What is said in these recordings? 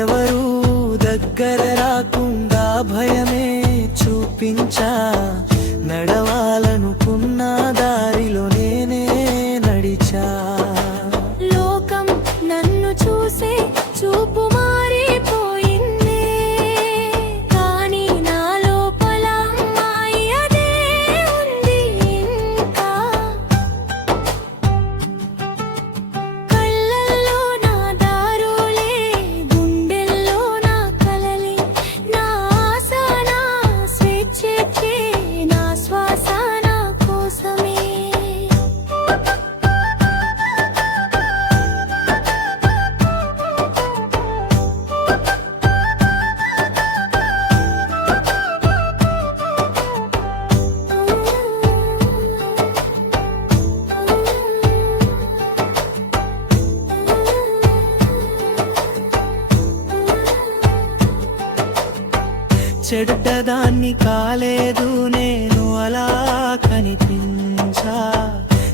ఎవరు దగ్గర రాకుండా భయమే చూపించా నడవాలనుకున్న దారిలో నేనే నడిచా లోకం నన్ను చూసే చూపు మారిపోయింది కానీ నా లోపల అమ్మాయి అదే ఉంది ఇంకా కళ్ళల్లో నా దారులే గుండెల్లో నా కలలే నా ఆశ నా స్వేచ్ఛకే నా శ్వాస నా కోసమే చెడ్డదాన్ని కాలేదు నేను అలా కనిపించా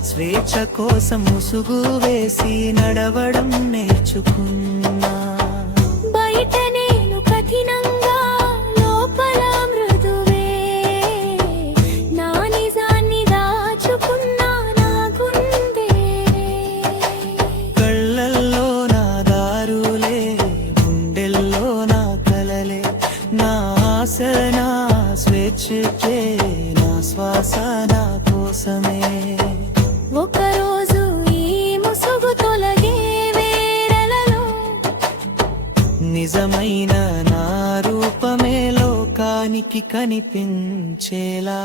స్వేచ్ఛ కోసం ముసుగు వేసి నడవడం నేర్చుకున్నా బయట నేను కఠినంగా లోపల మృదువే నా నిజాన్ని దాచుకున్నా నా గుండె కళ్ళల్లో నా దారులే గుండెల్లో నా కలలే నా ఆశ నా స్వేచ్ఛకే నా శ్వాస నా కోసమే ఒకరోజు ఈ ముసుగు తొలగే వేరలలో నిజమైన నా రూపమే లోకానికి కనిపించేలా